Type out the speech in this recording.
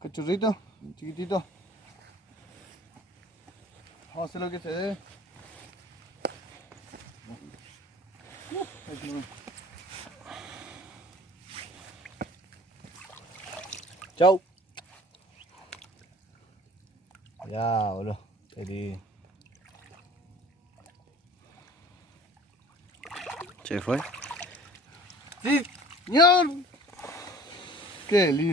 Cachorrito, chiquitito. Vamos a hacer lo que se debe. Chau. Ya, boludo. ¿Se fue? ¡Sí, señor! ¡Qué lindo!